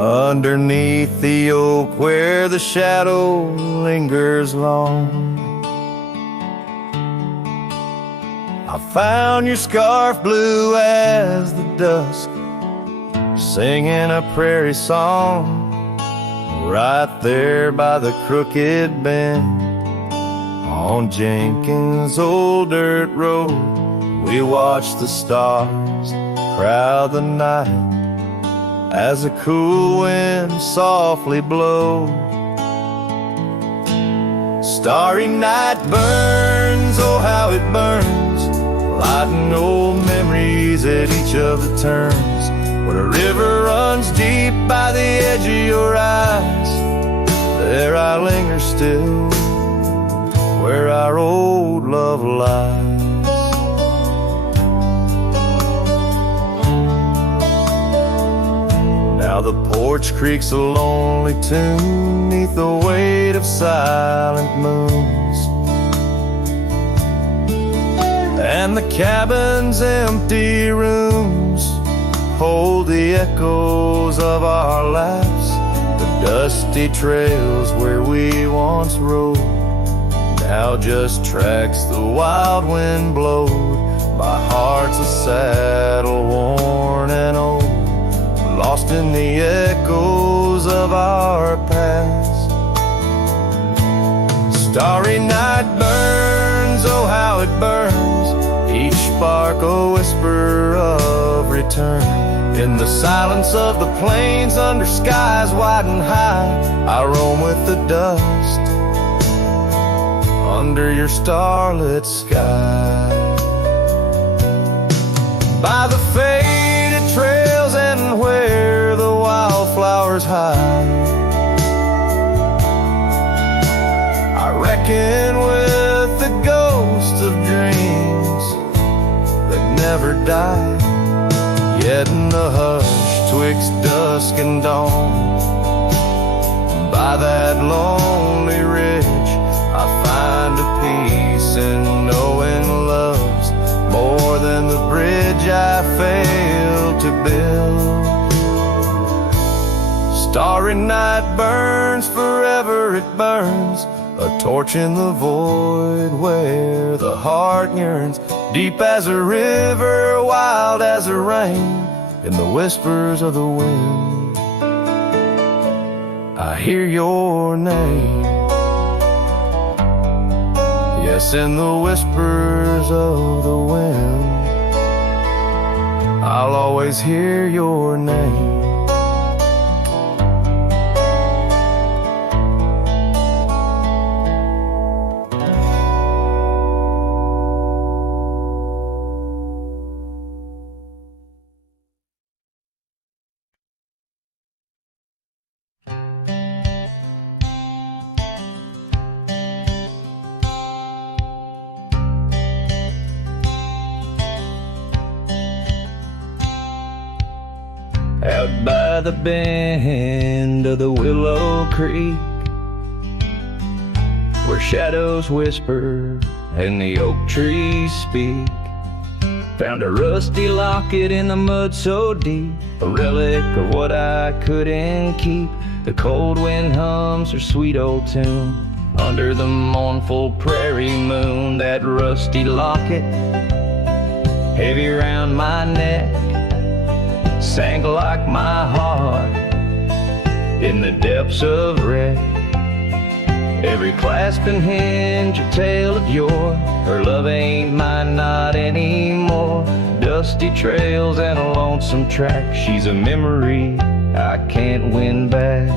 underneath the oak where the shadow lingers long. I found your scarf blue as the dusk, singing a prairie song, right there by the crooked bend on Jenkins' old dirt road. We watched the stars crowd the night as a cool wind softly blowed. Starry night burns, oh how it burns, lighting old memories at each of the turns. Where the river runs deep by the edge of your eyes, there I linger still, where our old love lies. Now the porch creaks a lonely tune neath the weight of silent moons, and the cabin's empty rooms hold the echoes of our laughs, the dusty trails where we once rode, now just tracks the wild wind blowed by hearts a saddle worn and old, lost in the echoes of our past. Starry night burns, oh how it burns, each spark a whisper of return. In the silence of the plains under skies wide and high, I roam with the dust under your starlit sky. By the faded trails and where the wildflowers hide, I reckon with the ghosts of dreams that never die. Yet in the hush twixt dusk and dawn, by that lonely ridge, I find a peace in knowing love's more than the bridge I failed to build. Starry night burns, forever it burns, a torch in the void where the heart yearns, deep as a river, wild as a rain, in the whispers of the wind I hear your name. Yes, in the whispers of the wind I'll always hear your name. Out by the bend of the Willow Creek, where shadows whisper and the oak trees speak, found a rusty locket in the mud so deep, a relic of what I couldn't keep. The cold wind hums her sweet old tune under the mournful prairie moon. That rusty locket, heavy round my neck, sank like my heart in the depths of wreck. Every clasp and hinge a tale of yore, her love ain't mine, not anymore. Dusty trails and a lonesome track, she's a memory I can't win back.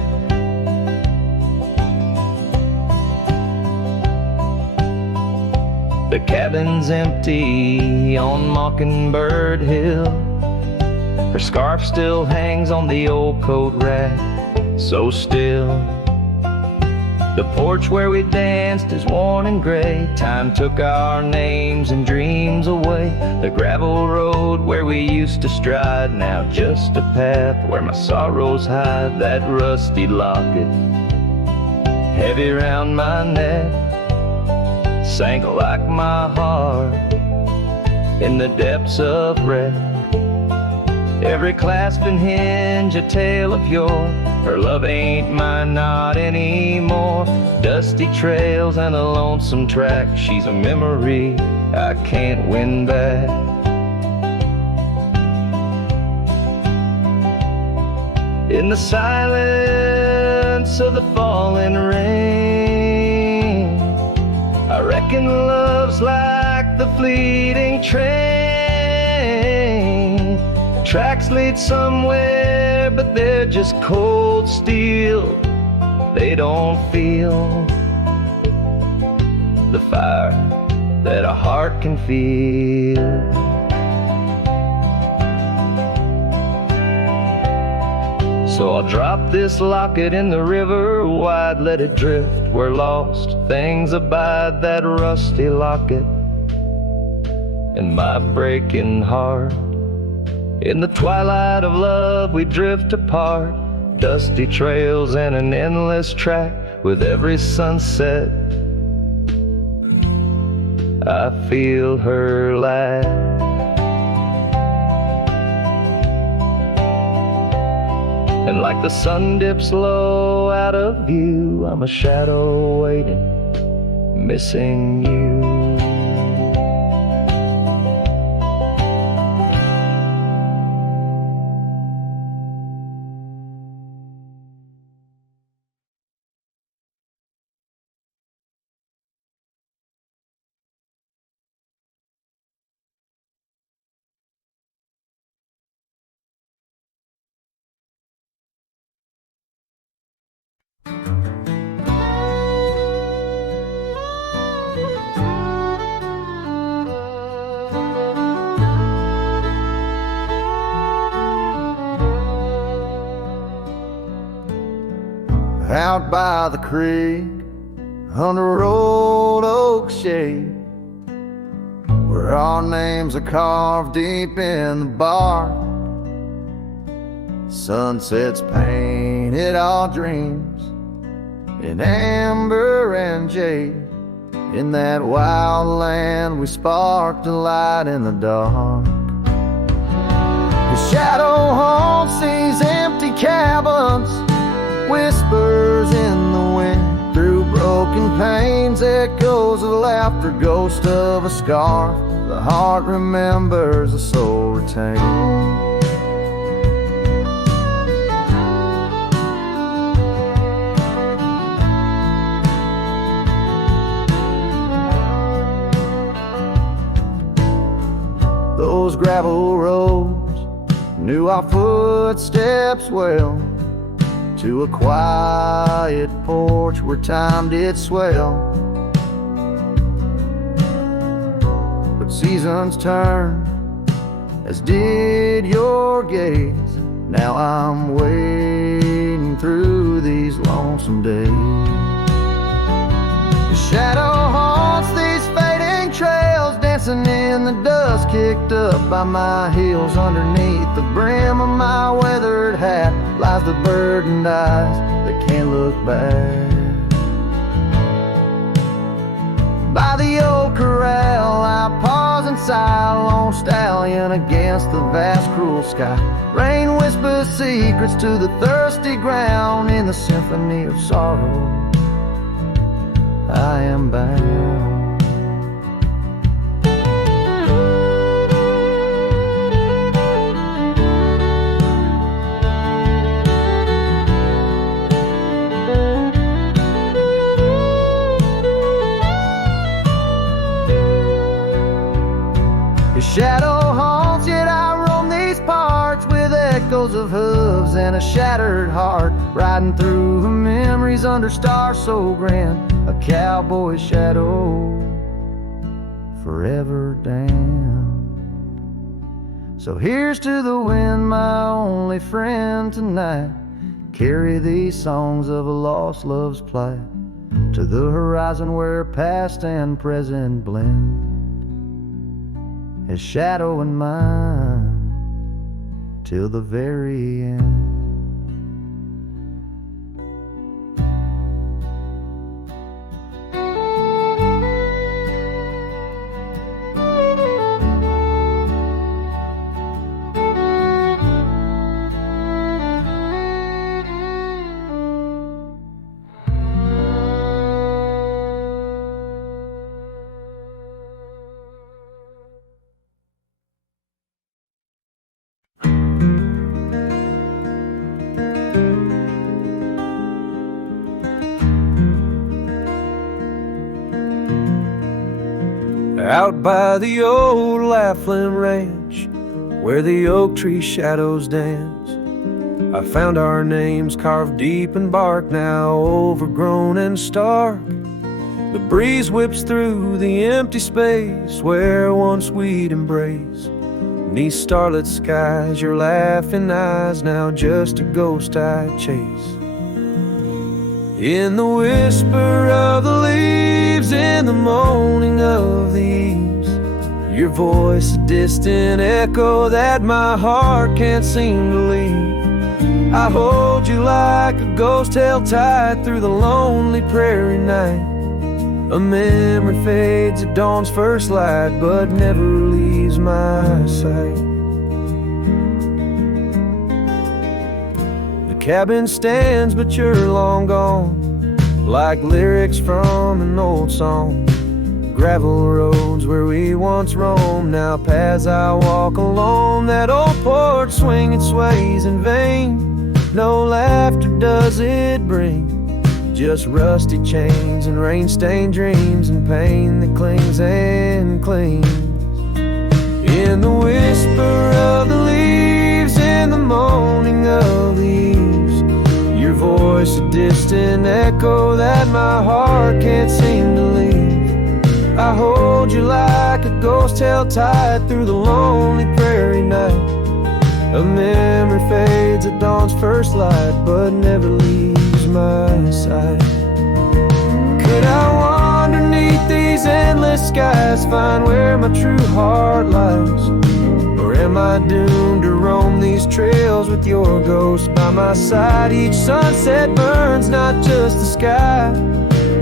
The cabin's empty on Mockingbird Hill, her scarf still hangs on the old coat rack, so still. The porch where we danced is worn and gray, time took our names and dreams away. The gravel road where we used to stride, now just a path where my sorrows hide. That rusty locket, heavy round my neck, sank like my heart in the depths of wreck. Every clasp and hinge a tale of yore. Her love ain't mine, not anymore. Dusty trails and a lonesome track. She's a memory I can't win back. In the silence of the falling rain, I reckon love's like the fleeting train. Tracks lead somewhere, but they're just cold steel. They don't feel the fire that a heart can feel. So I'll drop this locket in the river wide, let it drift where lost things abide. That rusty locket in my breaking heart. In the twilight of love we drift apart. Dusty trails and an endless track. With every sunset I feel her laugh. And like the sun dips low out of view, I'm a shadow waiting, missing you. Out by the creek, under old oak shade, where our names are carved deep in the bark. Sunsets painted our dreams in amber and jade. In that wild land we sparked a light in the dark. The shadow haunts these empty cabins, whispers in the wind. Through broken panes, echoes of laughter, ghost of a scarf. The heart remembers, the soul retains. Those gravel roads knew our footsteps well, to a quiet porch where time did swell. But seasons turn, as did your gaze. Now I'm wading through these lonesome days. The shadow haunts these fading trails, dancing in the dust kicked up by my heels. Underneath the brim of my weathered hat lies the burdened eyes that can't look back. By the old corral I pause and sigh, a lone stallion against the vast cruel sky. Rain whispers secrets to the thirsty ground. In the symphony of sorrow I am bound. Shadow haunts, yet I roam these parts with echoes of hooves and a shattered heart, riding through the memories under stars so grand. A cowboy shadow forever damned. So here's to the wind, my only friend tonight. Carry these songs of a lost love's plight to the horizon where past and present blend. His shadow and mine till the very end. out by the old Laughlin Ranch, where the oak tree shadows dance. I found our names carved deep in bark, now overgrown and stark. The breeze whips through the empty space where once we'd embrace. Beneath starlit skies, your laughing eyes, now just a ghost I chase. In the whisper of the leaves, in the moaning of the eaves, your voice a distant echo that my heart can't seem to leave. I hold you like a ghost held tight through the lonely prairie night. A memory fades at dawn's first light, but never leaves my sight. The cabin stands, but you're long gone, like lyrics from an old song. Gravel roads where we once roamed, now paths I walk alone. That old porch swing, it sways in vain. No laughter does it bring, just rusty chains and rain-stained dreams and pain that clings and clings. In the whisper of the leaves, in the moaning of the eaves, your voice a distant echo that my heart can't seem to leave. I hold you like a ghost held tight through the lonely prairie night. A memory fades at dawn's first light, but never leaves my sight. Could I wander beneath these endless skies, find where my true heart lies? Or am I doomed to roam these trails with your ghost by my side? Each sunset burns not just the sky,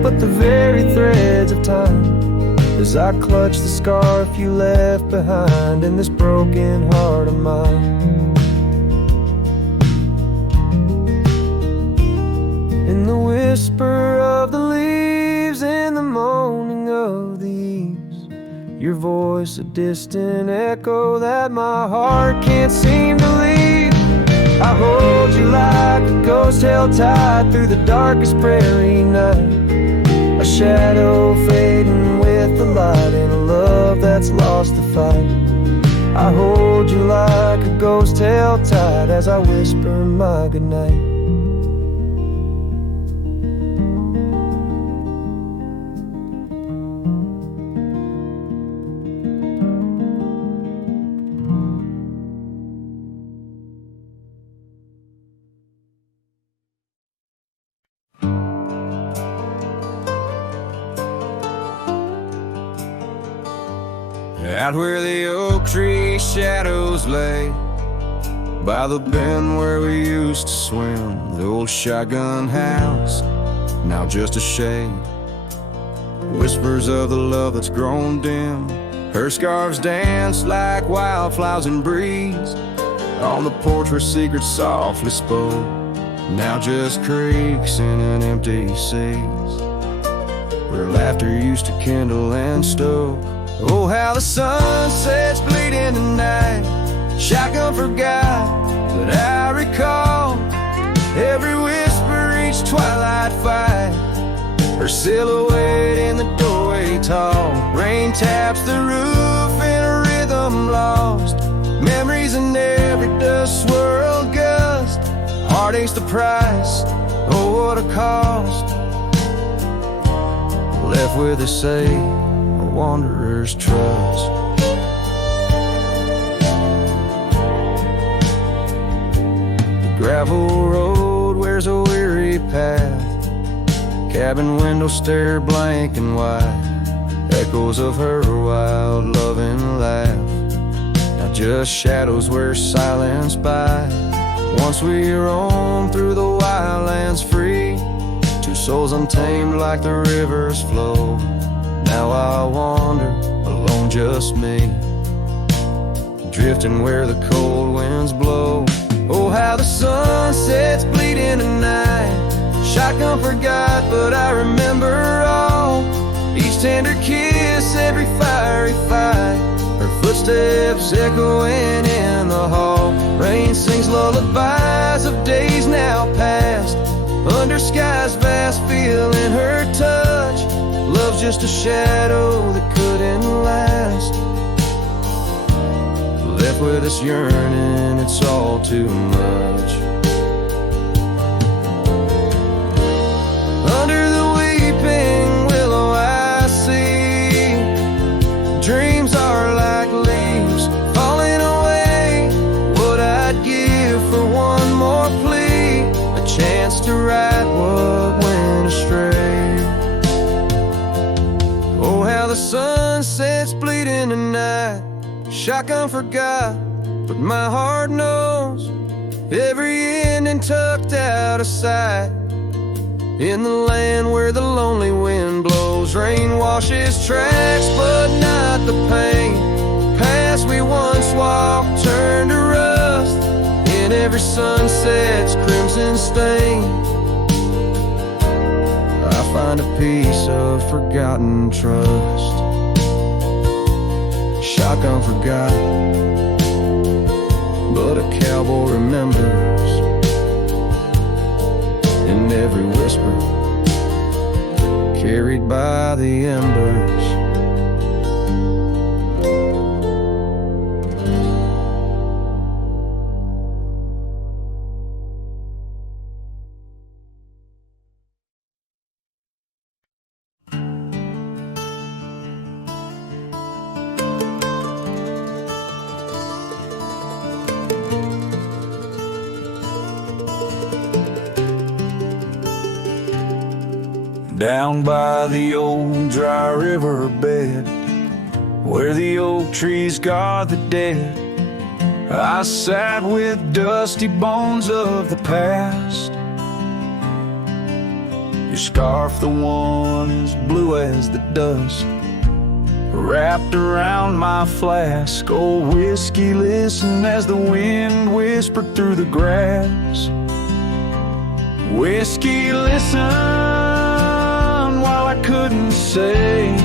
but the very threads of time, as I clutch the scarf you left behind in this broken heart of mine. In the whisper of the leaves, in the moaning of the eaves, your voice a distant echo that my heart can't seem to leave. I hold you like a ghost held tight through the darkest prairie night. A shadow fading with the light in a love that's lost the fight. I hold you like a ghost held tight as I whisper my goodnight. Out where the oak tree shadows lay, by the bend where we used to swim, the old shotgun house, now just a shade. Whispers of the love that's grown dim, her scarves dance like wildflowers in breeze. On the porch where secrets softly spoke, now just creaks in an empty seas, where laughter used to kindle and stoke. Oh, how the sunsets bleed into night. Shotgun forgot, but I recall every whisper, each twilight fight. Her silhouette in the doorway tall. Rain taps the roof in a rhythm lost. Memories in every dust swirled gust. Heartache's the price, oh what a cost. Left with a say, wanderer's trust. The gravel road wears a weary path. Cabin windows stare blank and white. Echoes of her wild loving laugh, now just shadows where silence by. Once we roam through the wildlands free, two souls untamed like the river's flow. Now I wander, alone just me, drifting where the cold winds blow. Oh, how the sunsets bleed into night. Shotgun forgot, but I remember all. Each tender kiss, every fiery fight. Her footsteps echoing in the hall. Rain sings lullabies of days now past. Under skies vast, feeling her touch. Love's just a shadow that could didn't last. Left with us yearning, it's all too much. Under the weeping willow I see dreams are like leaves falling away. What I'd give for one more plea, a chance to right what went astray. Oh, how the sunset's bleeding tonight. Shotgun forgot, but my heart knows every ending tucked out of sight. In the land where the lonely wind blows, rain washes tracks, but not the pain. Past we once walked turned to rust in every sunset's crimson stain. I find a piece of forgotten trust. Shotgun forgot, but a cowboy remembers. In every whisper carried by the embers. Down by the old dry river bed, where the oak trees guard the dead, I sat with dusty bones of the past. Your scarf, the one as blue as the dust, wrapped around my flask. Old whiskey, listen as the wind whispered through the grass. Whiskey, listen while I couldn't say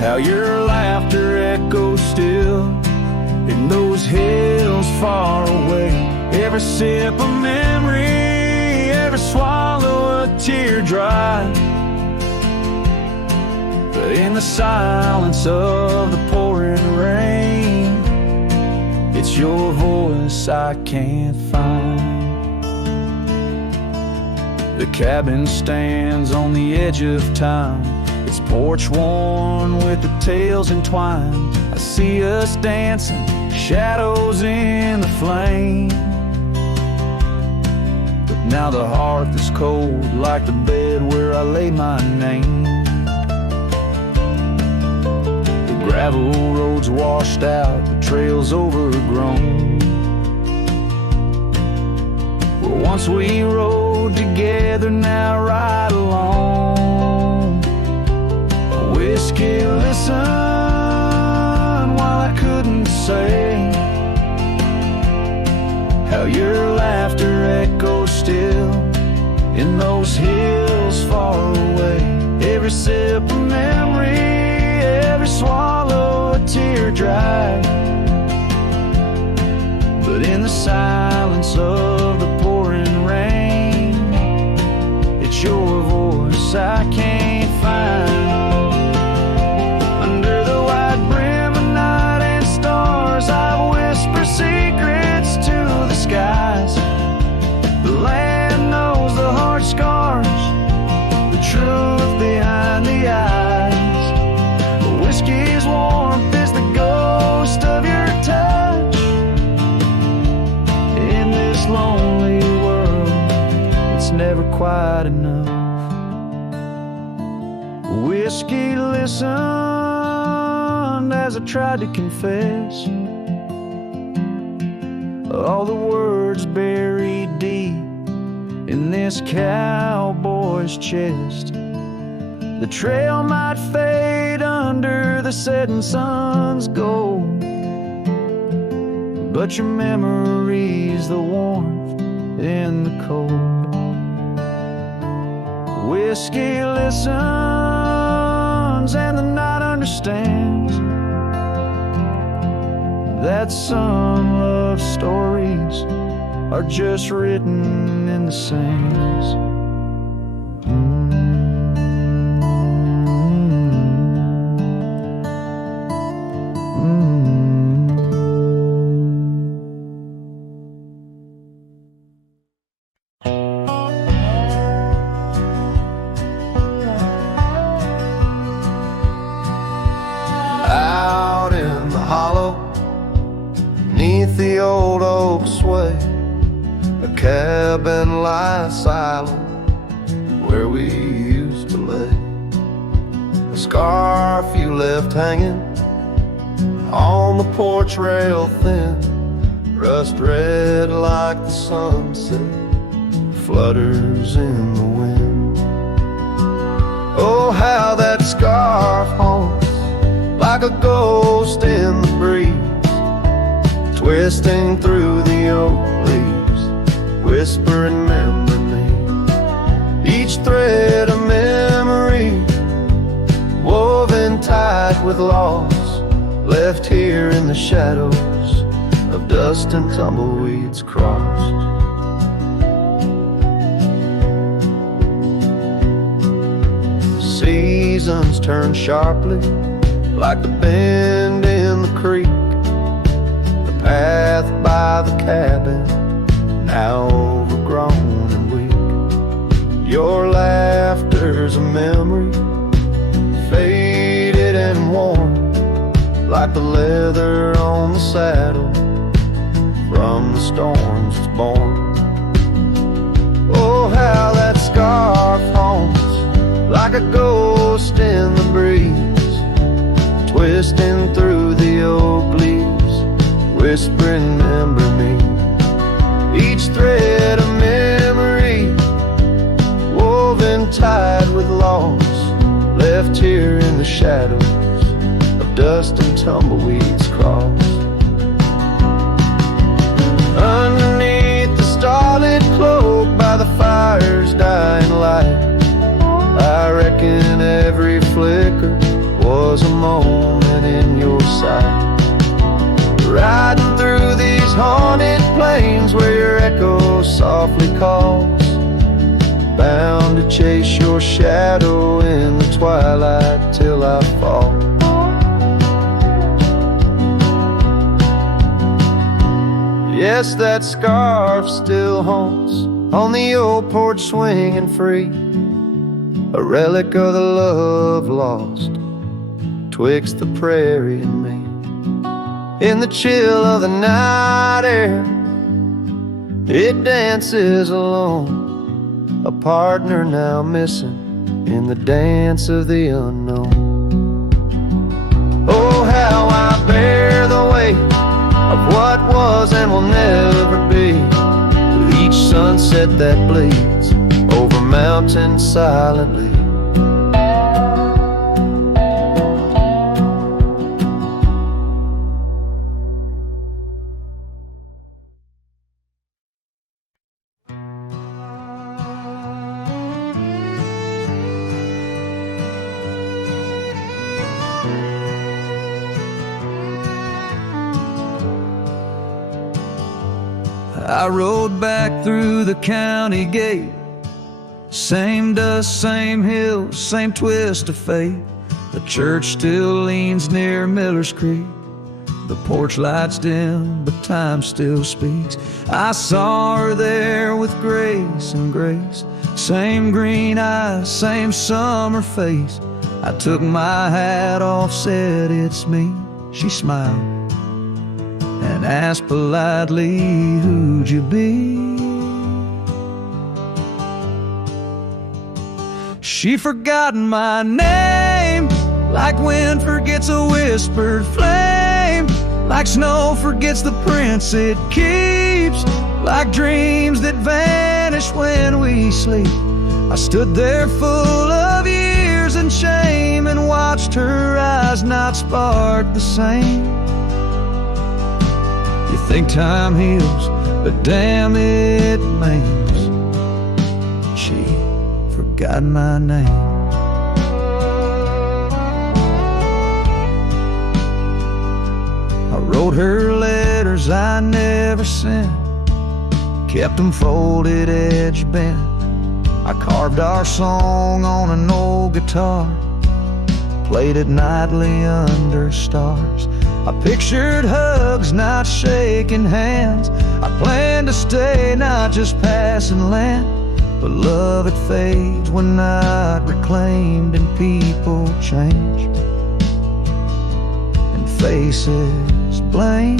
how your laughter echoes still in those hills far away. Every sip of memory, every swallow a tear dry. But in the silence of the pouring rain, it's your voice I can't find. The cabin stands on the edge of time, its porch worn with the tales entwined. I see us dancing, shadows in the flame. But now the hearth is cold like the bed where I lay my name. The gravel roads washed out, the trails overgrown. Where once we rode together, now ride alone. Whiskey, listen while I couldn't say how your laughter echoes still in those hills far away. Every sip of memory, every swallow a tear dry. But in the silence of the pouring rain, it's your voice I can't find. Under the white brim of night and stars, I whisper secrets to the skies. The land knows the heart scars, the truth behind the eyes. Whiskey's warmth is the ghost of your touch. In this lonely world, it's never quite enough. Whiskey listened as I tried to confess all the words buried deep in this cowboy's chest. The trail might fade under the setting sun's gold, but your memory's the warmth in the cold. Whiskey listens and the night understands that some love stories are just written in the sands. cabin lies silent where we used to lay. A scarf you left hanging on the porch rail thin, rust red like the sunset flutters in the wind. Oh, how that scarf haunts like a ghost in the breeze, twisting through the oak leaves, whisper and remember me. Each thread a memory, woven tight with loss, left here in the shadows of dust and tumbleweeds crossed. Seasons turn sharply like the bend in the creek, the path by the cabin now overgrown and weak. Your laughter's a memory, faded and worn, like the leather on the saddle from the storms it's born. Oh, how that scarf haunts like a ghost in the breeze, twisting through the oak leaves, whispering remember me. Each thread a memory, woven tight with loss, left here in the shadows of dust and tumbleweeds crossed. Underneath the starlit cloak by the fire's dying light, I reckon every flicker was a moment in your sight. Riding through these haunted plains where your echo softly calls, bound to chase your shadow in the twilight till I fall. Yes, that scarf still haunts on the old porch swinging free, a relic of the love lost twixt the prairie and me. In the chill of the night air, it dances alone, a partner now missing in the dance of the unknown. Oh, how I bear the weight of what was and will never be, with each sunset that bleeds over mountains silently. I rode back through the county gate, same dust, same hills, same twist of fate. The church still leans near Miller's Creek, the porch lights dim, but time still speaks. I saw her there with grace and grace, same green eyes, same summer face. I took my hat off, said it's me. She smiled and asked politely, who'd you be? She forgotten my name, like wind forgets a whispered flame, like snow forgets the prints it keeps, like dreams that vanish when we sleep. I stood there full of years and shame and watched her eyes not spark the same. You think time heals, but damn it maims. She forgot my name. I wrote her letters I never sent, kept them folded, edge bent. I carved our song on an old guitar, played it nightly under stars. I pictured hugs, not shaking hands. I planned to stay, not just passing land. But love, it fades when not reclaimed, and people change, and faces blame.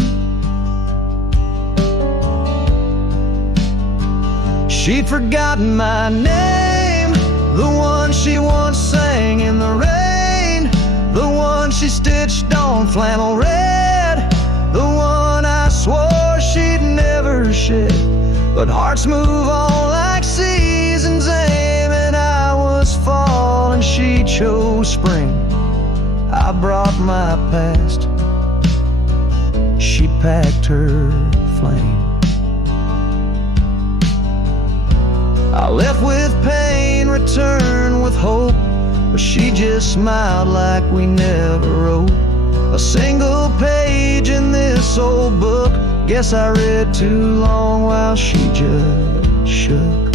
She'd forgotten my name, the one she once sang in the rain, the one she stitched on flannel red, the one I swore she'd never shed. But hearts move on like seasons aim, and I was fall and she chose spring. I brought my past, she packed her flame. I left with pain, returned with hope, but she just smiled like we never wrote a single page in this old book. Guess I read too long while she just shook.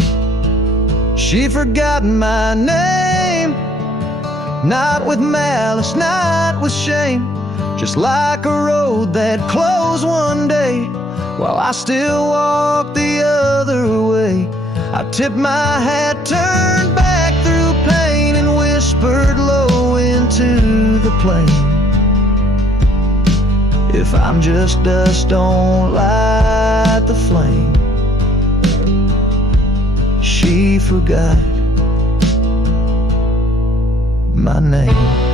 She'd forgotten my name, not with malice, not with shame, just like a road that closed one day while I still walk the other way. I tipped my hat, turned back through pain, and whispered low into the plain, if I'm just dust, don't light the flame. She forgot my name.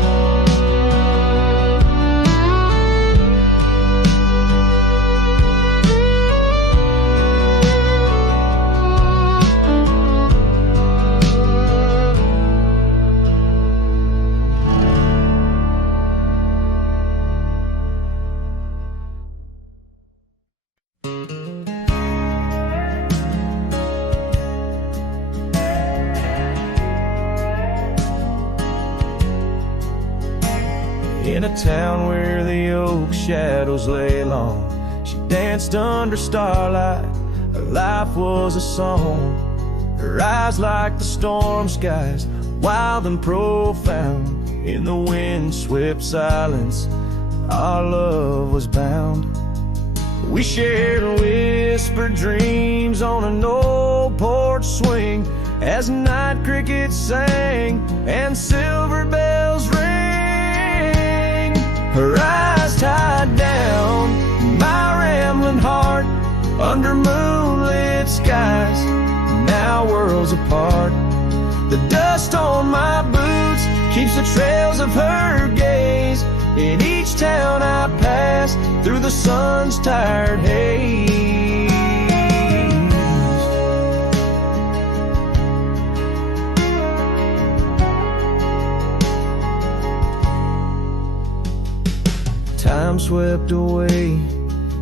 In a town where the oak shadows lay long, she danced under starlight. Her life was a song. Her eyes like the storm skies, wild and profound. In the wind-swept silence, our love was bound. We shared whispered dreams on an old porch swing, as night crickets sang and silver bells rang. Her eyes tied down my rambling heart under moonlit skies, now worlds apart. The dust on my boots keeps the trails of her gaze in each town I pass through the sun's tired haze. Time swept away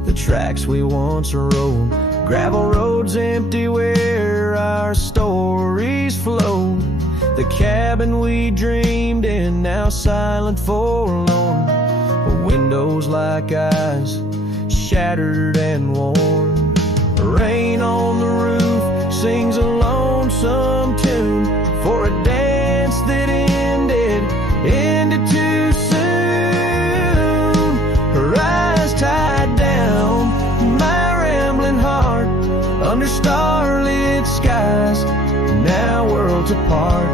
the tracks we once rode, gravel roads empty where our stories flowed. The cabin we dreamed in, now silent, forlorn. Windows like eyes, shattered and worn. Rain on the roof sings a lonesome tune for a dance that ended too soon. Her eyes tied down my rambling heart under starlit skies, now worlds apart.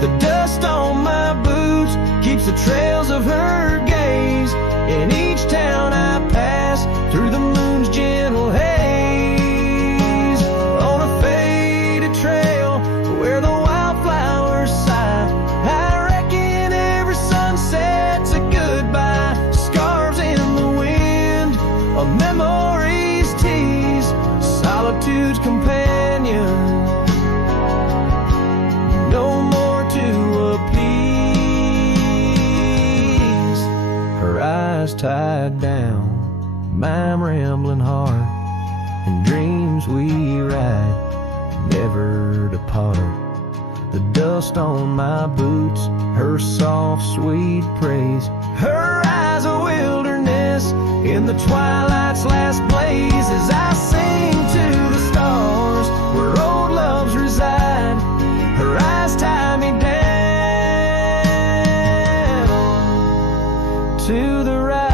The dust on my boots keeps the trails of her gaze in each town I pass through the moon's gentle haze. On a faded trail where the wildflowers sigh, I reckon every sunset's a goodbye. Scarves in the wind, a memory's tease, solitude's companion, no more to appease. Her eyes tied down my rambling heart, and dreams we ride never depart. The dust on my boots, her soft sweet praise, her eyes a wilderness in the twilight's last blaze. As I sing to the stars where old loves reside, her eyes tie me down to the ride.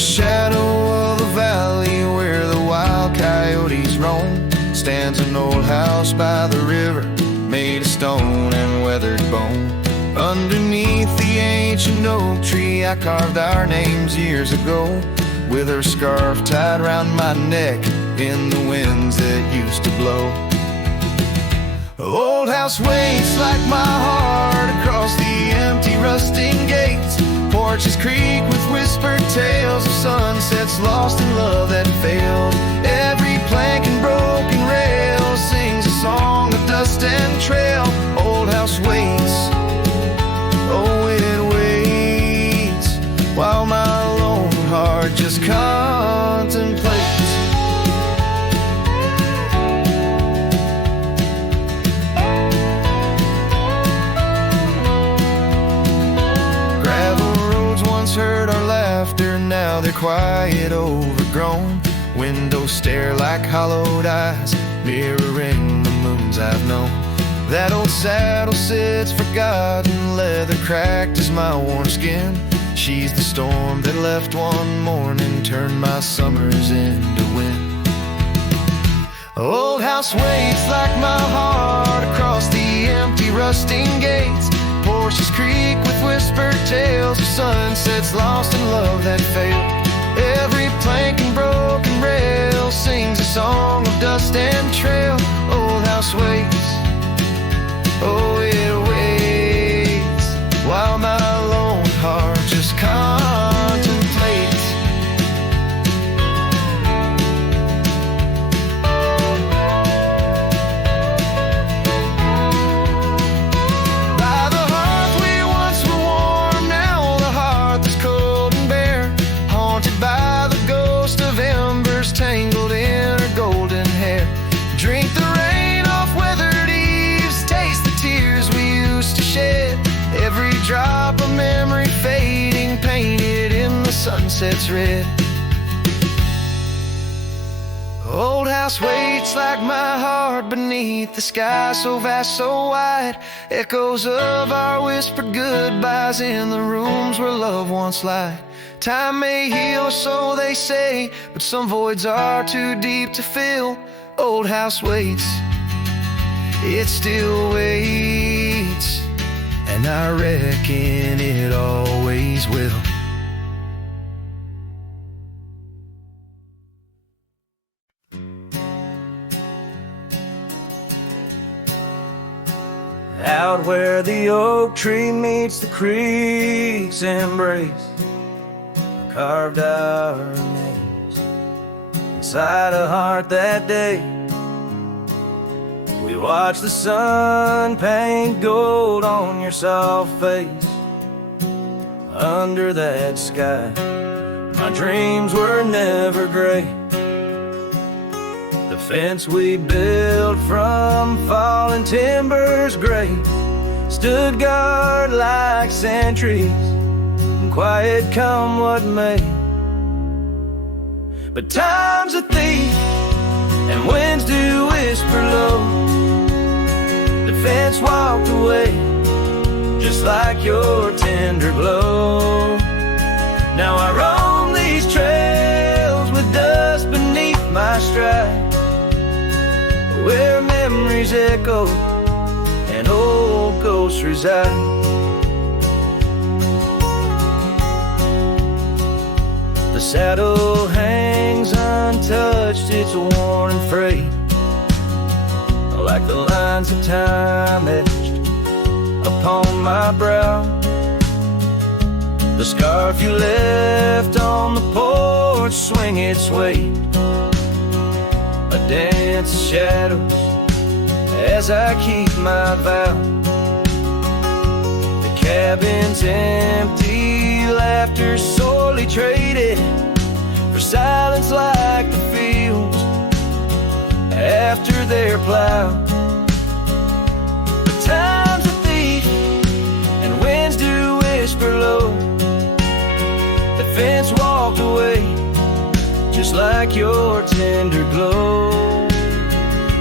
shadow of the valley where the wild coyotes roam stands an old house by the river, made of stone and weathered bone. Underneath the ancient oak tree I carved our names years ago, with her scarf tied round my neck in the winds that used to blow. Old house waits like my heart across the empty rusting gates. Porches creak with whispered tales of sunsets lost in love that failed. Every plank and broken rail sings a song of dust and trail. Old house waits, oh it waits, while my lone heart just contemplates. Heard our laughter, now they're quiet, overgrown. Windows stare like hollowed eyes, mirroring the moons I've known. That old saddle sits forgotten, leather cracked as my worn skin. She's the storm that left one morning, turned my summers into wind. Old house waits like my heart across the empty rusting gates. Porches creak with whispered tales of sunsets lost in love that failed. Every plank and broken rail sings a song of dust and trail. Old house waits, oh it waits, while my lone heart just contemplates. Tangled in her golden hair, drink the rain off weathered eaves, taste the tears we used to shed. Every drop of memory fading, painted in the sunset's red. Old house waits like my heart beneath the sky so vast, so wide. Echoes of our whispered goodbyes in the rooms where love once lied. Time may heal, so they say, but some voids are too deep to fill. Old house waits, it still waits, and I reckon it always will. Out where the oak tree meets the creek's embrace, carved our names inside a heart that day. We watched the sun paint gold on your soft face. Under that sky, my dreams were never gray. The fence we built from fallen timbers gray stood guard like sentries, quiet come what may. But time's a thief and winds do whisper low. The fence walked away just like your tender glow. Now I roam these trails with dust beneath my stride, where memories echo and old ghosts reside. The saddle hangs untouched, it's worn and frayed, like the lines of time etched upon my brow. The scarf you left on the porch swing its weight, a dance of shadows as I keep my vow. The cabin's empty, laughter sorely traded for silence like the fields after their plow. But time's a thief and winds do whisper low. The fence walked away just like your tender glow.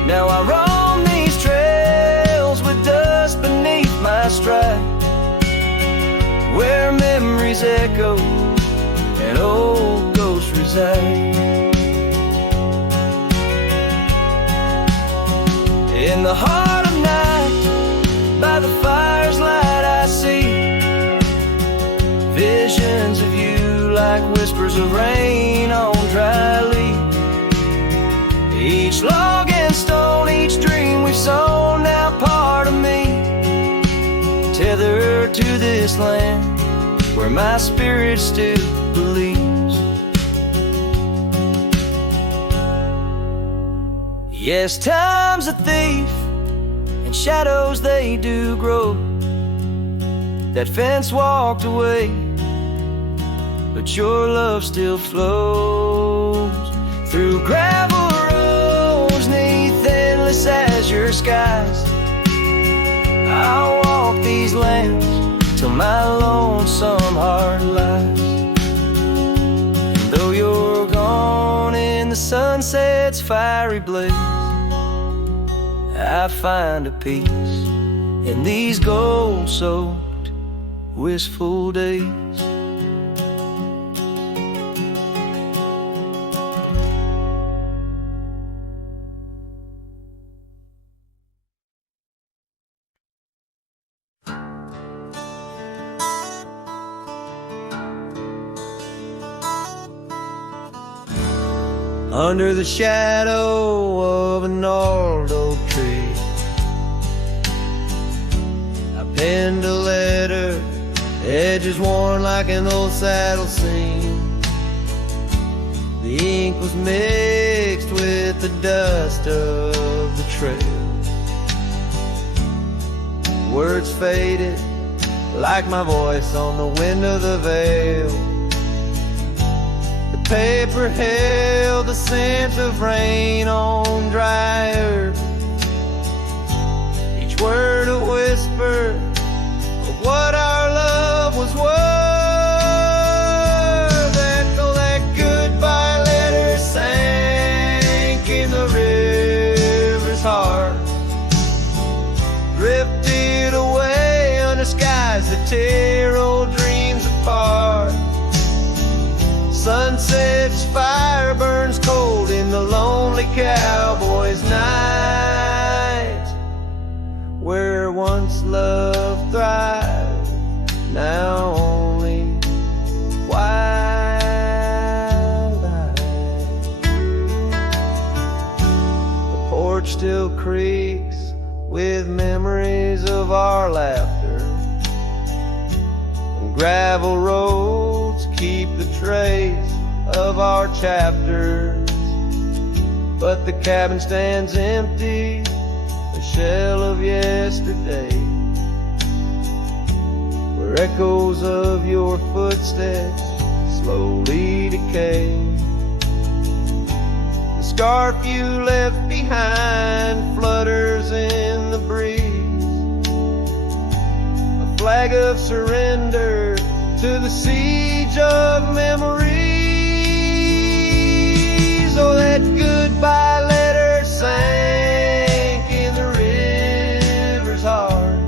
Now I roam these trails with dust beneath my stride, where memories echo and old reside. In the heart of night, by the fire's light, I see visions of you like whispers of rain on dry leaves. Each log and stone, each dream we've sown, now part of me, tethered to this land where my spirit still believes. Yes, time's a thief, and shadows they do grow. That fence walked away, but your love still flows through gravel roads, neath endless azure skies. I'll walk these lands till my lonesome heart lies. And though you're gone in the sunset's fiery blaze, I find a peace in these gold-soaked, wistful days. Under the shadow of an old oak tree, I penned a letter, edges worn like an old saddle seam. The ink was mixed with the dust of the trail. Words faded like my voice on the wind of the veil. Paper held the scent of rain on dry earth. Each word a whisper of what our love was worth. Echo that goodbye letter sank in the river's heart, drifted away under skies that tear old dreams apart. Sunset's fire burns cold in the lonely cowboy's night, where once love thrived, now only twilight. The porch still creaks with memories of our laughter, and gravel roads keep the trace of our chapters. But the cabin stands empty, a shell of yesterday, where echoes of your footsteps slowly decay. The scarf you left behind flutters in the breeze, a flag of surrender to the siege of memories. Oh, that goodbye letter sank in the river's heart,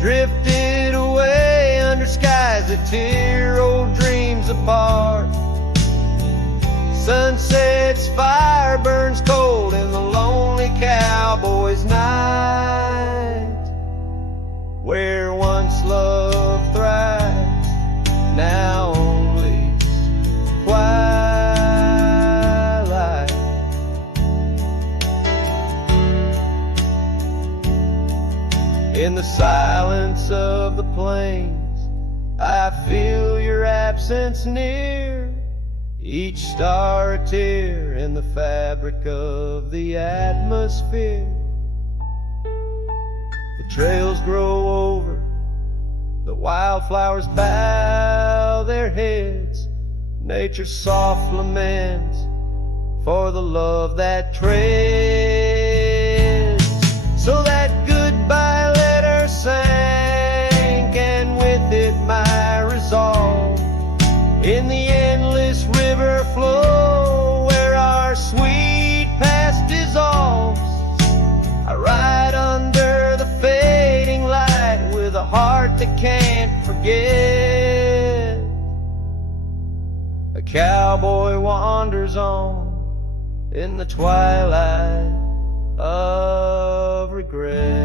drifted away under skies that tear old dreams apart. Sunset's fire burns cold in the lonely cowboy's night, where once love thrives, now only twilight. In the silence of the plains, I feel your absence near, each star a tear in the fabric of the atmosphere. The trails grow over, the wildflowers bow their heads, nature's soft laments for the love that treads. So that goodbye letter sank, and with it my resolve, in the endless river flow where our sweet past dissolves. I ride under the fading light with a heart that can't forget, a cowboy wanders on in the twilight of regret.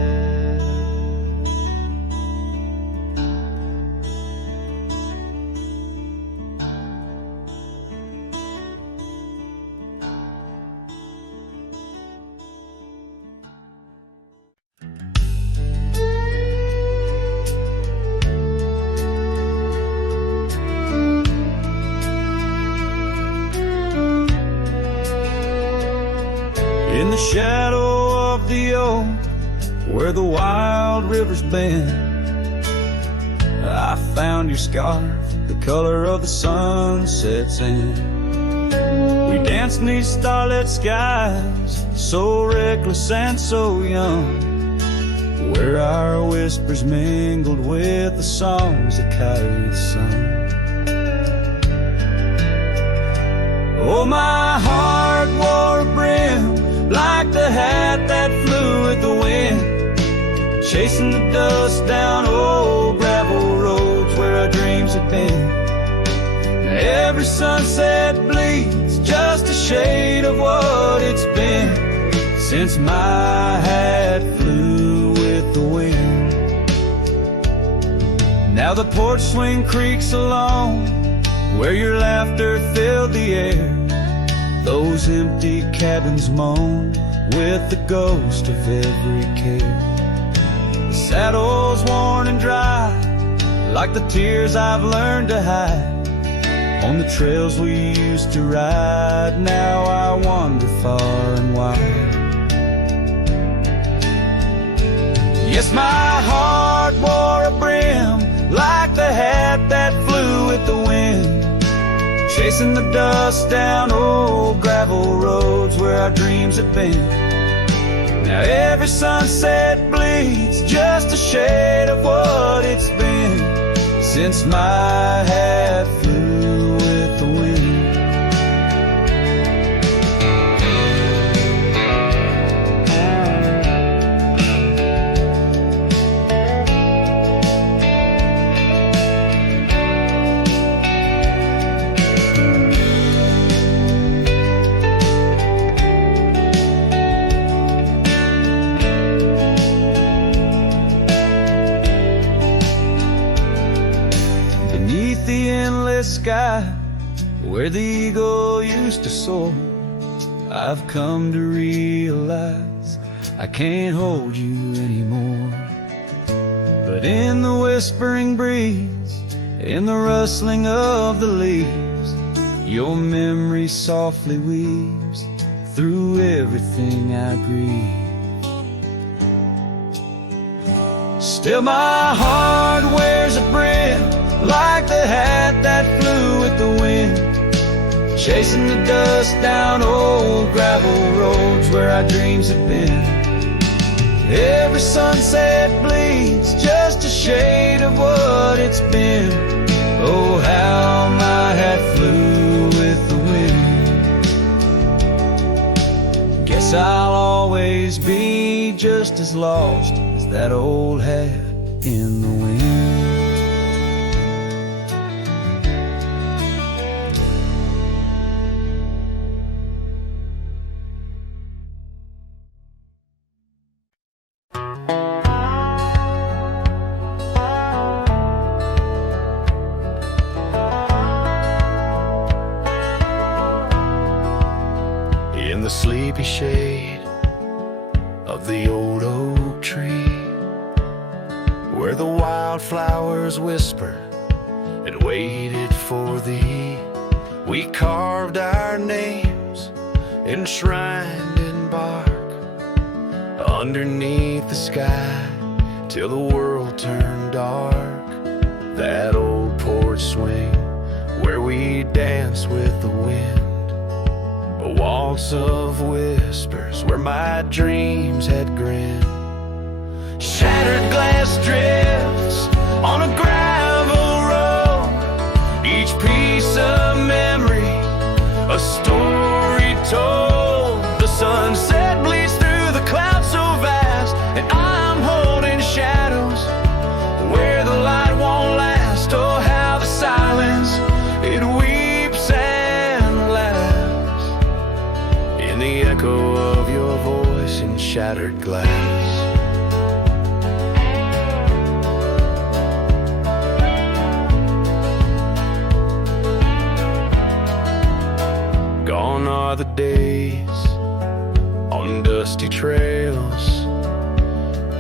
In the shadow of the oak, where the wild rivers bend, I found your scarf, the color of the sunset's end. We danced 'neath starlit skies, so reckless and so young, where our whispers mingled with the songs the kites sung. Oh, my heart wore a brim like the hat that flew with the wind, chasing the dust down old gravel roads where our dreams had been. Now every sunset bleeds just a shade of what it's been since my hat flew with the wind. Now the porch swing creaks along where your laughter filled the air. Those empty cabins moan with the ghost of every care. The saddle's worn and dry, like the tears I've learned to hide. On the trails we used to ride, now I wander far and wide. Yes, my heart wore a brim like the hat that flew with the wind, chasing the dust down old gravel roads where our dreams have been. Now every sunset bleeds just a shade of what it's been since my hat flew with the wind. Sky where the eagle used to soar, I've come to realize I can't hold you anymore. But in the whispering breeze, in the rustling of the leaves, your memory softly weaves through everything I breathe. Still my heart wears a brim like the hat that flew with the wind, chasing the dust down old gravel roads where our dreams have been. Every sunset bleeds just a shade of what it's been. Oh, how my hat flew with the wind. Guess I'll always be just as lost as that old hat in the wind. In the sleepy shade of the old oak tree, where the wildflowers whispered and waited for thee, we carved our names enshrined in bark underneath the sky till the world turned dark. That old porch swing where we danced with the wind, a waltz of whispers where my dreams had grinned. Shattered glass drifts on a gravel road, each piece of memory, a story told. The sunset bleeds through the clouds so vast, and I'm holding shadows where the light won't last. Oh, how the silence, it weeps and echo of your voice in shattered glass. Gone are the days on dusty trails,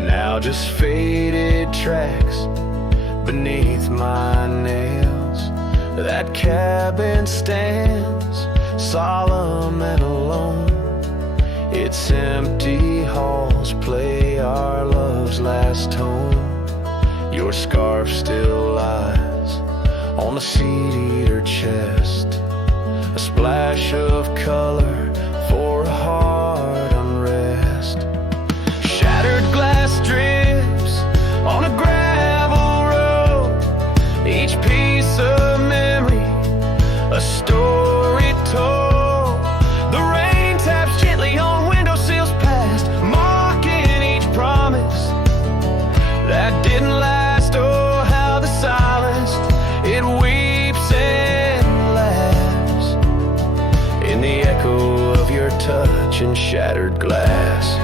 now just faded tracks beneath my nails. That cabin stands solemn and alone. Its empty halls play our love's last tone. Your scarf still lies on the seat-eater chest, a splash of color for a heart unrest. Shattered glass drips on a gravel road, each piece of memory a story told. The rain taps gently on windowsills past, mocking each promise that didn't last. Oh, how the silence, it weeps and laughs in the echo of your touch and shattered glass.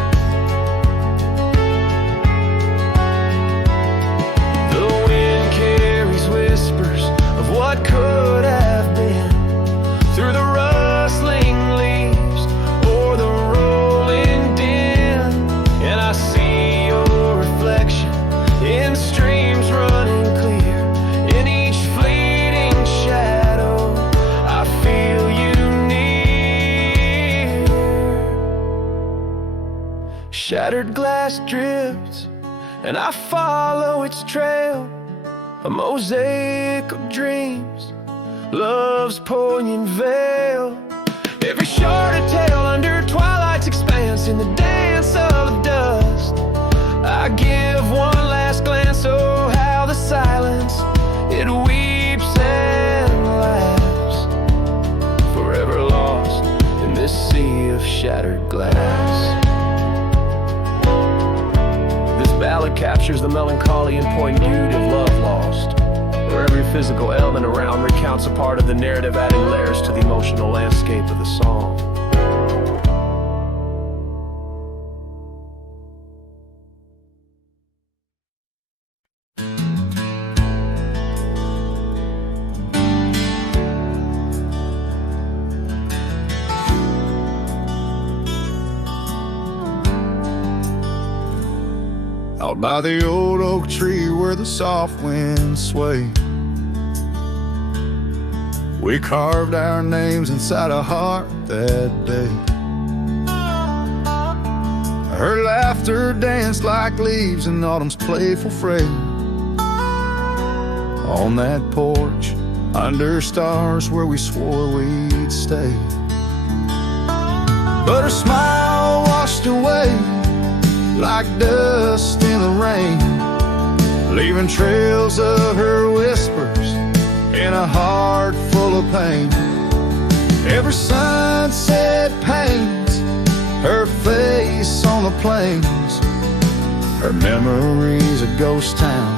The wind carries whispers of what could have been through the rustling leaves or the rolling din, and I see your reflection in streams running clear. In each fleeting shadow I feel you near. Shattered glass drifts and I follow its trail, a mosaic of dreams, love's poignant veil. Every shard of tale under twilight's expanse, in the dance of dust I give one last glance. Oh, how the silence, it weeps and laughs, forever lost in this sea of shattered glass. This ballad captures the melancholy and poignant beauty of love lost, where every physical element around recounts a part of the narrative, adding layers to the emotional landscape of the song. Out by the old oak tree where the soft winds sway, we carved our names inside a heart that day. Her laughter danced like leaves in autumn's playful fray. On that porch, under stars where we swore we'd stay. But her smile washed away like dust in the rain, leaving trails of her whispers in a heart full of pain. Every sunset paints her face on the plains, her memories a ghost town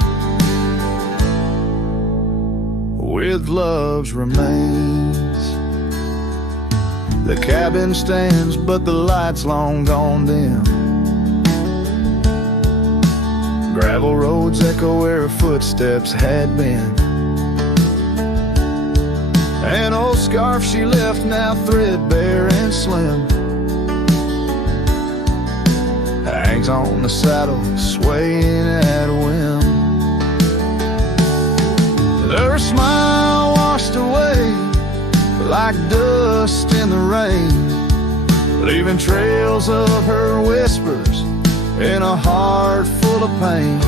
with love's remains. The cabin stands, but the light's long gone dim. Gravel roads echo where her footsteps had been. An old scarf she left, now threadbare and slim, hangs on the saddle, swaying at a whim. Her smile washed away like dust in the rain, leaving trails of her whispers in a heart full of pain.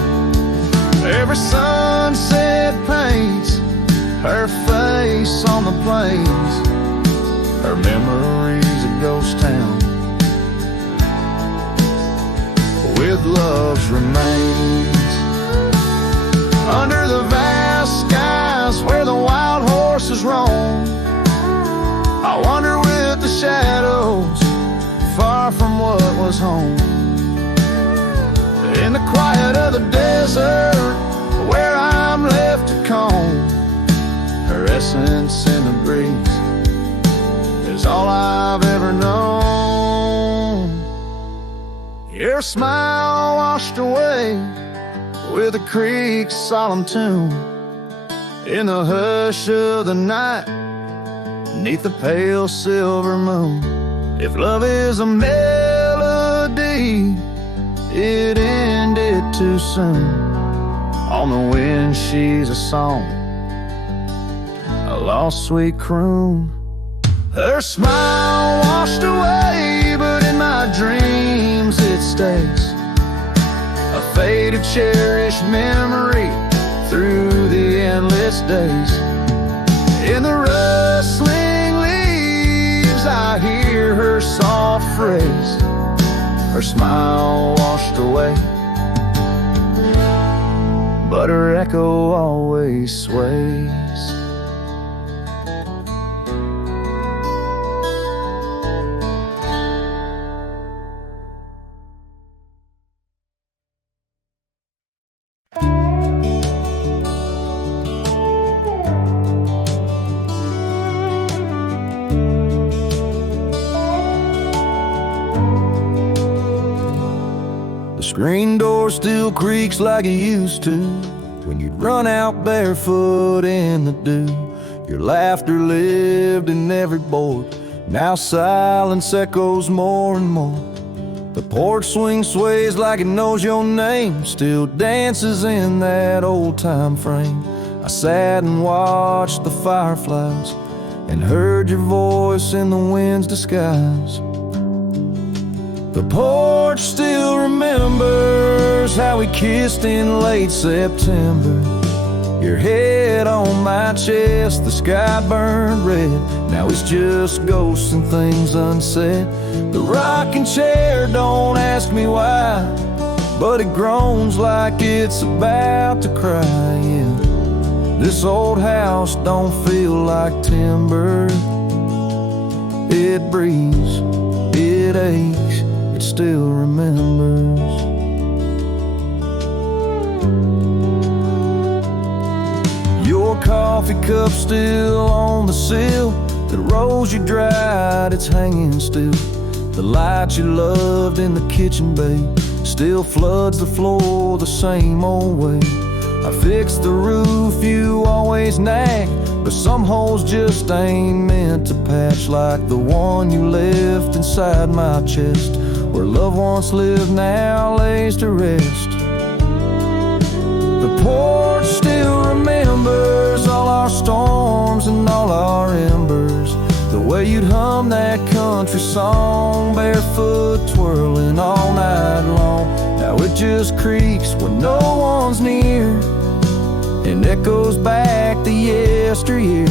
Every sunset paints her face on the plains, her memories a ghost town with love's remains. Under the vast skies where the wild horses roam, I wander with the shadows, far from what was home. In the quiet of the desert, where I'm left to comb, her essence in the breeze is all I've ever known. her smile washed away with the creek's solemn tune. In the hush of the night, neath the pale silver moon. If love is a melody, it ended too soon. On the wind she's a song, a lost sweet croon. Her smile washed away, but in my dreams it stays, a faded, cherished memory through the endless days. In the rustling leaves I hear her soft phrase, her smile washed away, but her echo always sways. Screen door still creaks like it used to when you'd run out barefoot in the dew. Your laughter lived in every board. Now silence echoes more and more. The porch swing sways like it knows your name, still dances in that old-time frame. I sat and watched the fireflies and heard your voice in the wind's disguise. The porch still remembers how we kissed in late September. Your head on my chest, the sky burned red. Now it's just ghosts and things unsaid. The rocking chair, don't ask me why, but it groans like it's about to cry. Yeah. This old house don't feel like timber. It breathes, it aches, it still remembers. Your coffee cup still on the sill. The rose you dried, it's hanging still. The light you loved in the kitchen bay still floods the floor the same old way. I fixed the roof you always nag, but some holes just ain't meant to patch, like the one you left inside my chest, where love once lived now lays to rest. The porch still remembers all our storms and all our embers, the way you'd hum that country song, barefoot twirling all night long. Now it just creaks when no one's near and echoes back to yesteryear.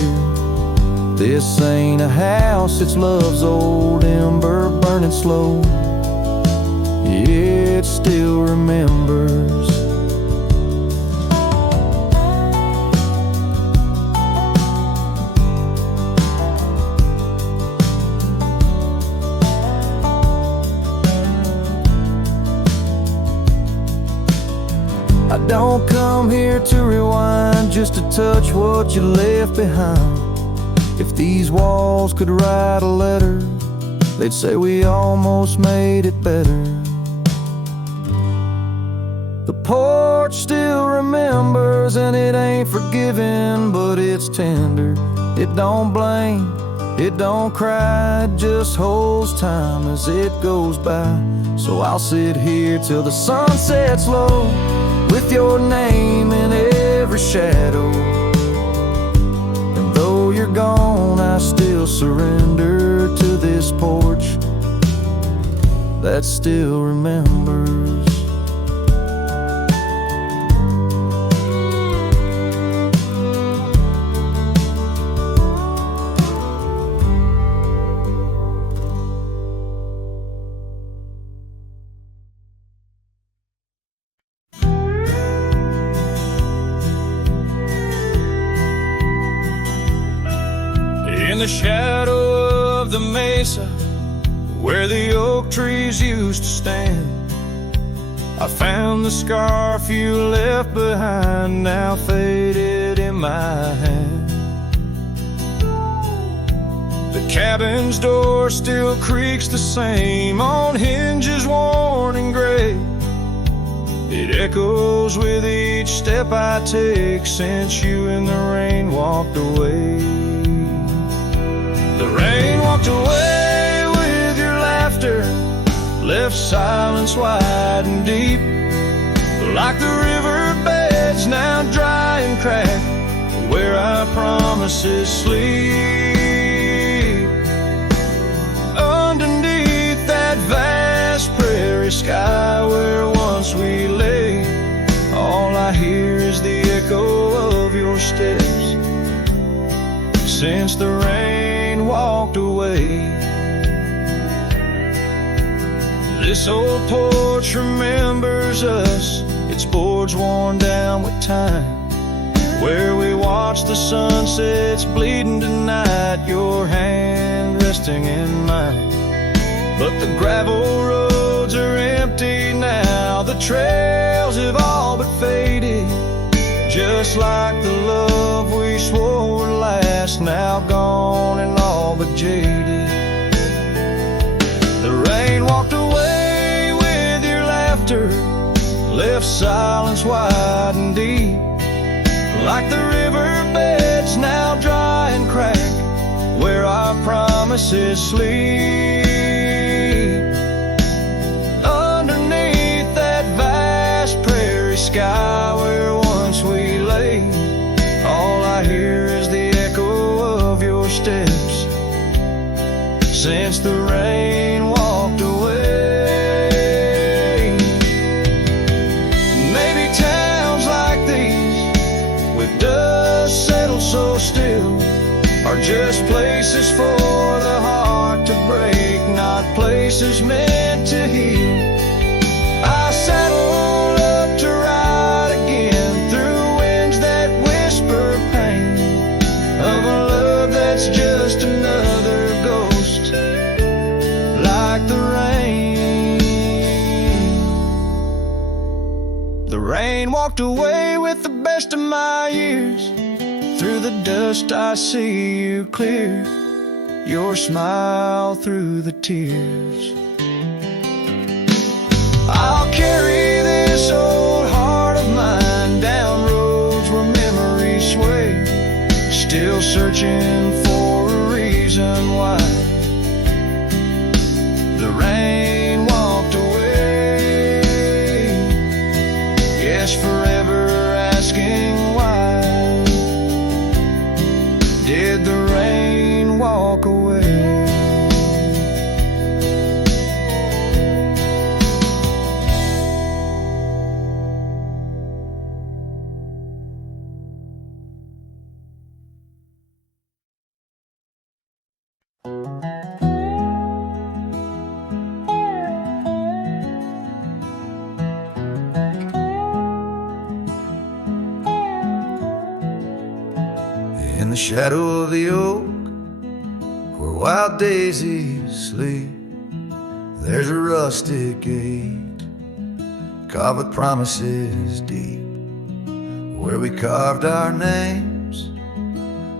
This ain't a house, it's love's old ember burning slow. It still remembers. I don't come here to rewind, just to touch what you left behind. If these walls could write a letter, they'd say we almost made it better. The porch still remembers, and it ain't forgiving, but it's tender. It don't blame, it don't cry, it just holds time as it goes by. So I'll sit here till the sun sets low, with your name in every shadow. And though you're gone, I still surrender to this porch that still remembers. In the shadow of the mesa, where the oak trees used to stand, I found the scarf you left behind, now faded in my hand. The cabin's door still creaks the same, on hinges worn and gray. It echoes with each step I take since you in the rain walked away. The rain walked away with your laughter, left silence wide and deep, like the riverbeds now dry and cracked, where our promises sleep. Underneath that vast prairie sky where once we lay, all I hear is the echo of your steps since the rain walked away. This old porch remembers us, its boards worn down with time, where we watch the sunsets bleeding tonight, your hand resting in mine. But the gravel roads are empty now, the trails have all but faded, just like the love we swore would last, now gone and all but jaded. The rain walked away with your laughter, left silence wide and deep, like the riverbeds now dry and cracked, where our promises sleep. Underneath that vast prairie sky where once we lay, all I hear is the echo of your steps since the rain walked away. Maybe towns like these, with dust settled so still, are just places for the heart to break, not places meant to heal. I saddle up to ride again through winds that whisper pain of a love that's just another ghost, like the rain. The rain walked away with the best of my years. Through the dust I see you clear, your smile through the tears. I'll carry this old heart of mine down roads where memories sway, still searching for a reason why the rain walked away. Yes, forever asking why did the rain walk away? In the shadow of the oak, where wild daisies sleep, there's a rustic gate carved with promises deep, where we carved our names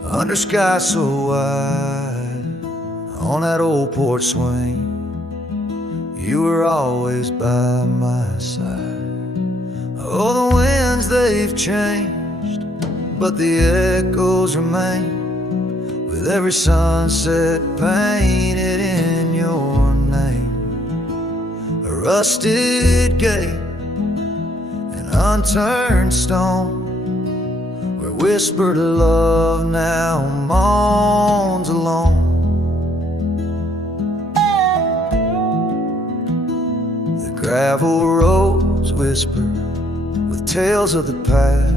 under sky so wide. On that old porch swing, you were always by my side. Oh, the winds, they've changed, but the echoes remain, with every sunset painted in your name. A rusted gate, an unturned stone, where whispered love now moans alone. The gravel roads whisper with tales of the past,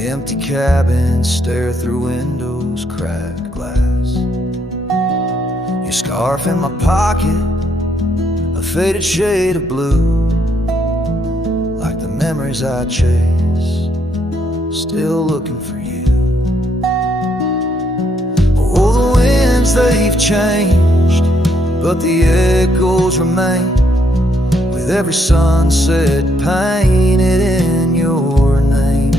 empty cabins stare through windows, cracked glass. Your scarf in my pocket, a faded shade of blue, like the memories I chase, still looking for you. Oh, the winds, they've changed, but the echoes remain, with every sunset painted in your name.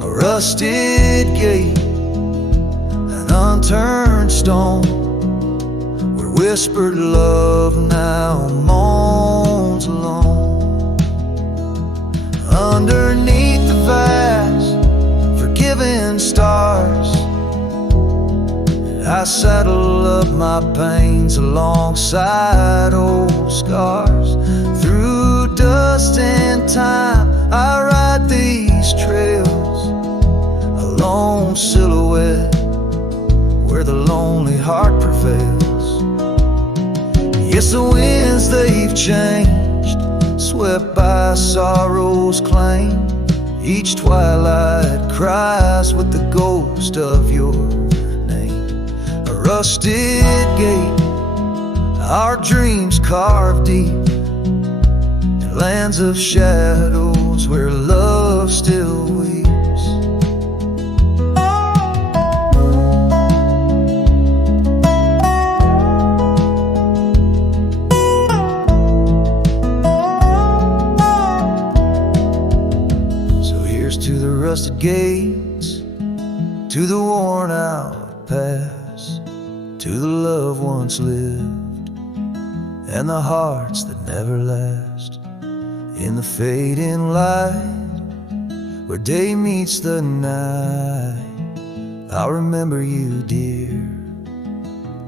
A rusted gate, an unturned stone, where whispered love now moans alone. underneath the vast, forgiving stars. I saddle up my pains alongside old scars. Through dust and time, I ride these trails, a lone silhouette where the lonely heart prevails. Yes, the winds, they've changed, swept by sorrow's claim. Each twilight cries with the ghost of your name. A rusted gate, our dreams carved deep, in lands of shadows where love still weeps. Rusted gates, to the worn out past, to the love once lived, and the hearts that never last. In the fading light, where day meets the night, I'll remember you, dear,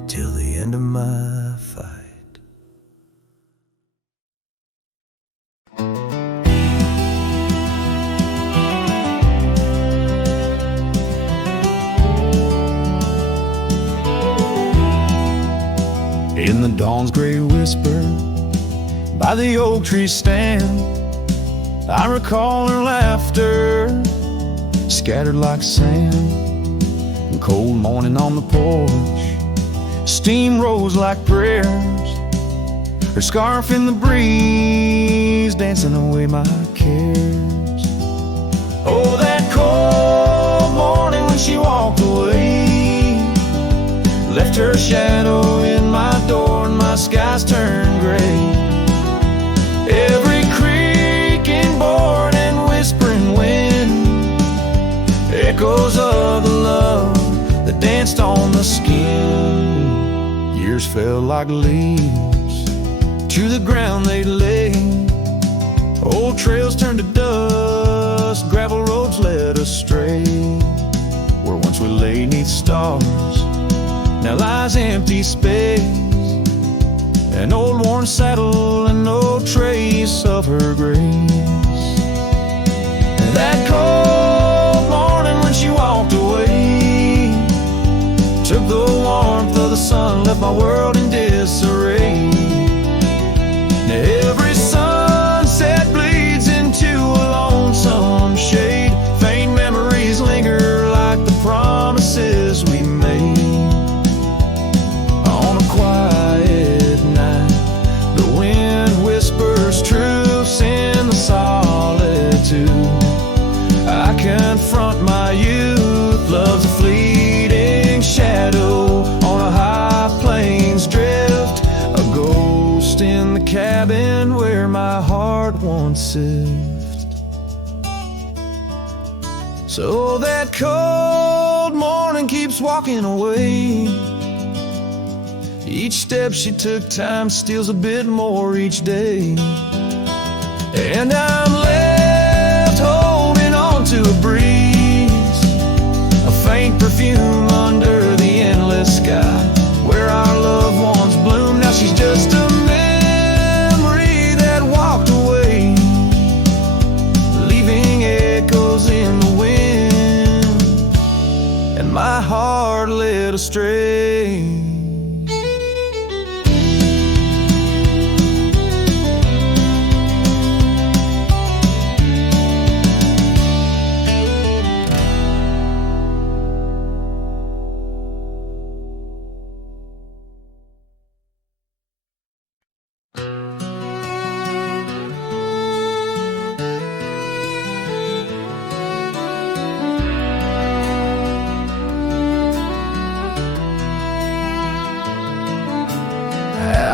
till the end of my fight. In the dawn's gray whisper, by the oak tree stand, I recall her laughter, scattered like sand. And cold morning on the porch, steam rose like prayers, her scarf in the breeze, dancing away my cares. Oh, that cold morning when she walked away, left her shadow in my door and my skies turned gray. Every creaking board and whispering wind, echoes of the love that danced on the skin. Years fell like leaves, to the ground they lay. Old trails turned to dust, gravel roads led astray. Where once we lay 'neath stars, now lies empty space, an old worn saddle and no trace of her grace. That cold morning when she walked away, took the warmth of the sun, left my world in disarray. Now every sunset bleeds into a lonesome shade, faint memories linger like the promises we made. Quiet night, the wind whispers truths in the solitude. I confront my youth, love's a fleeting shadow on a high plains drift, a ghost in the cabin where my heart once sifted. So that cold morning keeps walking away. Each step she took, time steals a bit more each day. And I'm left holding on to a breeze, a faint perfume under the endless sky, where our loved ones bloom. Now she's just a memory that walked away, leaving echoes in the wind, and my heart led astray.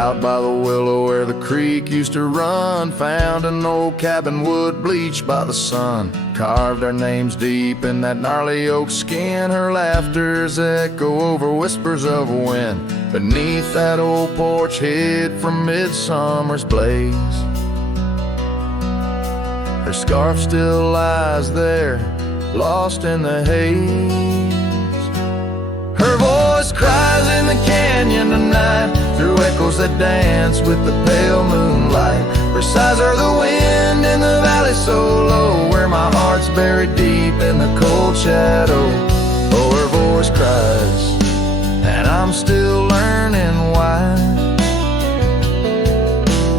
Out by the willow where the creek used to run, found an old cabin wood bleached by the sun. Carved our names deep in that gnarly oak skin. Her laughter's echo over whispers of wind, beneath that old porch hid from midsummer's blaze. Her scarf still lies there, lost in the haze. Her voice cries in the canyon tonight, through echoes that dance with the pale moonlight. Her sighs are the wind in the valley so low, where my heart's buried deep in the cold shadow. Oh, her voice cries, and I'm still learning why.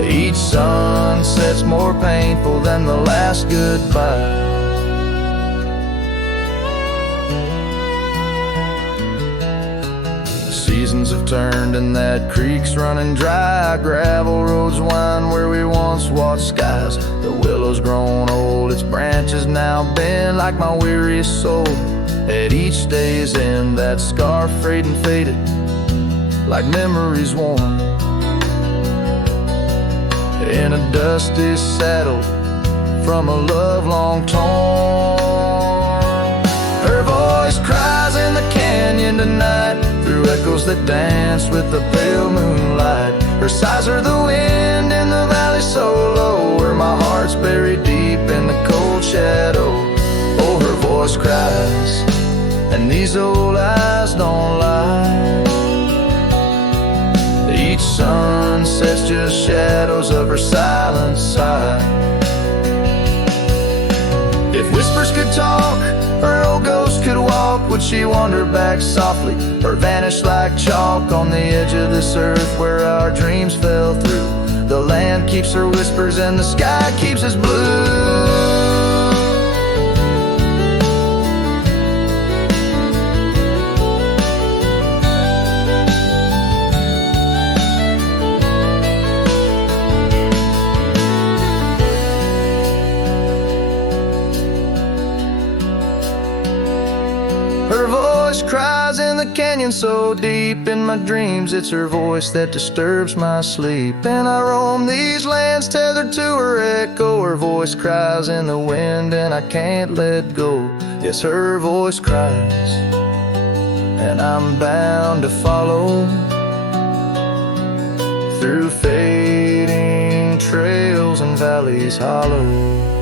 Each sunset's more painful than the last goodbye. Seasons have turned and that creek's running dry. Gravel roads wind where we once watched skies. The willow's grown old, its branches now bend like my weariest soul. At each day's end, that scarf frayed and faded like memories worn. In a dusty saddle from a love long torn. Her voice cries in the canyon tonight, through echoes that dance with the pale moonlight. Her sighs are the wind in the valley so low, where my heart's buried deep in the cold shadow. Oh, her voice cries, and these old eyes don't lie. Each sunset's just shadows of her silent sigh. If whispers could talk, her old ghost could walk, would she wander back softly, or vanish like chalk on the edge of this earth where our dreams fell through? The land keeps her whispers and the sky keeps us blue. Her voice cries in the canyon so deep in my dreams. It's her voice that disturbs my sleep. And I roam these lands tethered to her echo. Her voice cries in the wind and I can't let go. Yes, her voice cries, and I'm bound to follow through fading trails and valleys hollow.